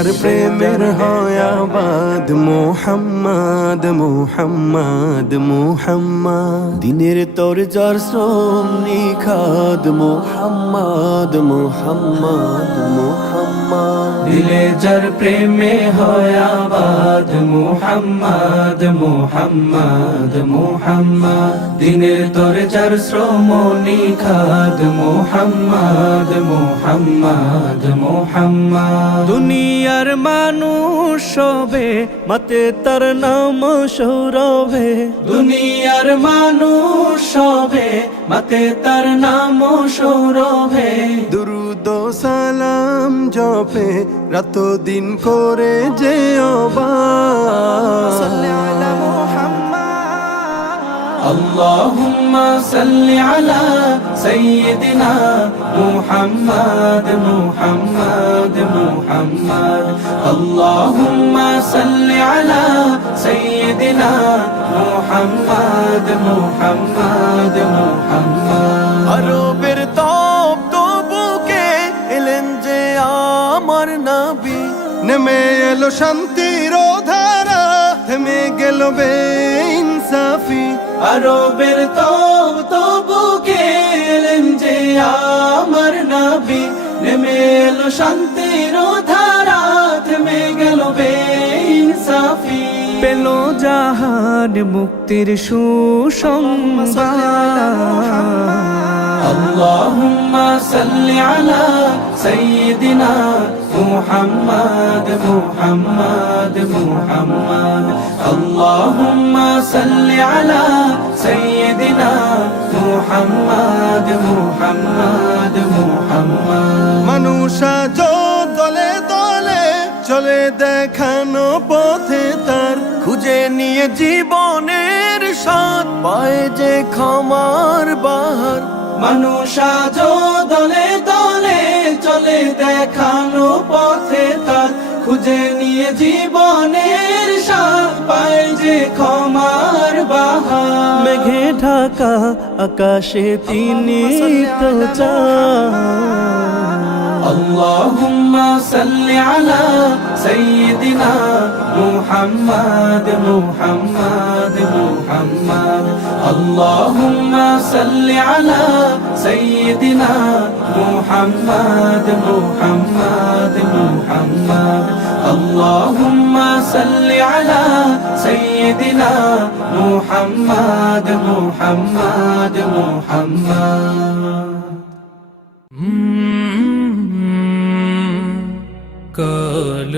যার প্রেমের হয় আবাদ মোহাম্মদ মোহাম্মদ মোহাম্মদ দিনের তোর যার শ্রম নিখাদ মোহাম্মদ মোহাম্মদ মোহাম্মদ দিলে যার প্রেমে হয় আবাদ মোহাম্মদ মোহাম্মদ মোহাম্মদ দিনের তোর যার শ্রম নিখাদ মোহাম্মদ মোহাম্মদ মোহাম্মদ দুনিয়ার মানুষ সবে মতে তার নাম সৌরভে দুনিয়ার মানুষ সবে মতে তার নাম সৌরভে দুরুদ ও সালাম জপে রাত দিন করে যে اللهم صل على سيدنا محمد محمد محمد اللهم صل على سيدنا محمد محمد محمد আরবের তপ্ত বুকে এলেন যে আমার নবী নেমে এলো শান্তির ধারা থেমে গেল বেইনসাফি আরবের বুকে এলেন যে আমার নবী নেমে এলো শান্তির ধারা থেমে গেল বেইনসাফি পেল জাহান মুক্তির সুসংবাদ اللهم صل على سيدنا محمد محمد محمد اللهم صل على سيدنا محمد محمد محمد মানুষা দলে দলে চলে দেখানো পথে তার খুঁজে নিয়ে জীবনের স্বাদ পায় যে ক্ষমার বাহার মানুষ আজ দলে দলে চলে দেখানো পথে তার খুঁজে নিয়ে জীবনের স্বাদ পায় যে ক্ষমার বাহার মেঘে ঢাকা আকাশে তিনি তো চাঁদ اللهم صل على سيدنا محمد محمد محمد اللهم صل على سيدنا محمد محمد محمد اللهم صل على سيدنا محمد محمد محمد কাল